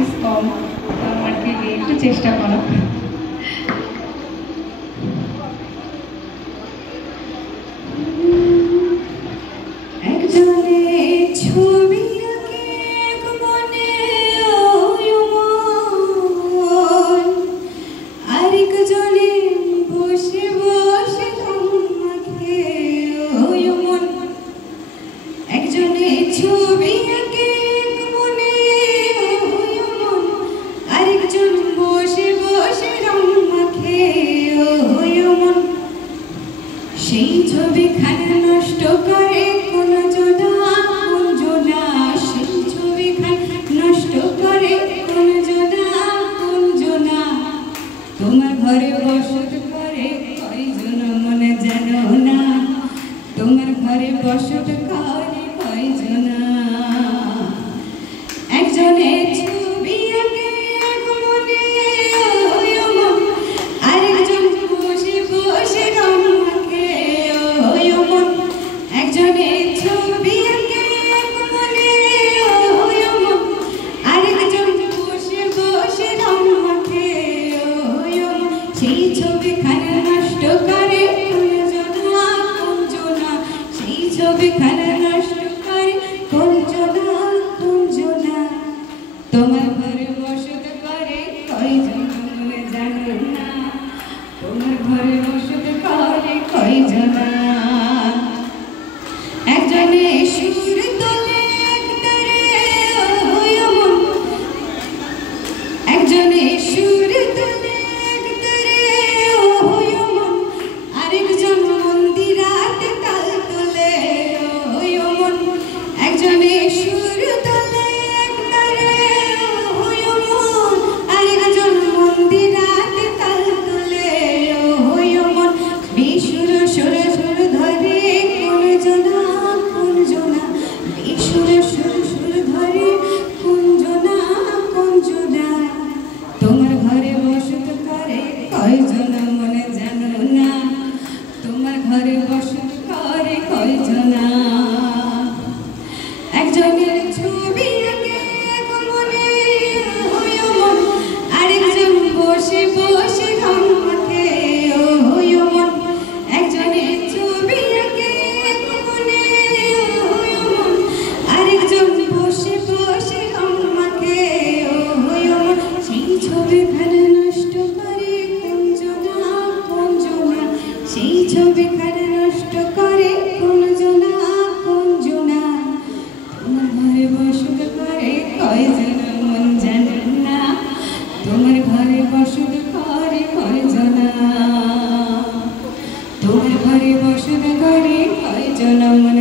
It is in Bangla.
প্র্যাকটিস কম, আর কি একটু চেষ্টা করো। সেই ছবি খানা নষ্ট করে কোন জোনা কোন জোনা, সেই ছবি খানা নষ্ট করে কোন জোনা কোন জোনা। তোমার ঘরে বসত করে কয়জন মনে জানো না, তোমার ঘরে বসত করে কয়জনা। একজনের ছবি আঁকে এক মনে আরেকজন বসে বসে রং মাখে ওই মন। একজনের ছবি আঁকে এক মনে আরেকজন বসে বসে রং মাখে ওই মন। সেই ছবি খানা নষ্ট করে কোন জোনা কোন জোনা, সেই ছবি খানা নষ্ট করে কোন জোনা কোন জোনা। তোমার ঘরে বসত করে কয়জন মনে জানো না, তোমার ঘরে বসত করে কয়জনা। একজনে সুর তোলে একটারে ওই মন, একজনে সুর তোলে একটারে ওই মন, আরেকজন মন্দিরাতে তাল তোলে ওই মন। একজনে সুর তোলে একটারে ওই মন, আরেকজন মন্দিরাতে তাল তোলে ওই মন। বিশুর সুর সুর ধরে কোন জোনা কোন জোনা, বিশুর সুর সুর ধরে কোন জোনা কোন জোনা। তোমার ঘরে বসত করে কয়জনা মনে জানো না, তোমার ঘরে বসত করে কয়জনা। একজনের ছবি আঁকে এক মনে ওই মন, আরেকজন বসে বসে রং মাখে ওই মন। একজনের ছবি আঁকে এক মনে ওই মন, আরেকজন বসে বসে রং মাখে ওই মন। সেই ছবি খানা নষ্ট করে কোন জোনা কোন জোনা, সেই ছবি খানা নষ্ট করে কোন জোনা কোন জোনা। তোমার ঘরে বসত করে কয়জনা মন জানো না, তোমার ঘরে বসত করে কয়জনা। তোমার ঘরে বসত করে কয়জনা মন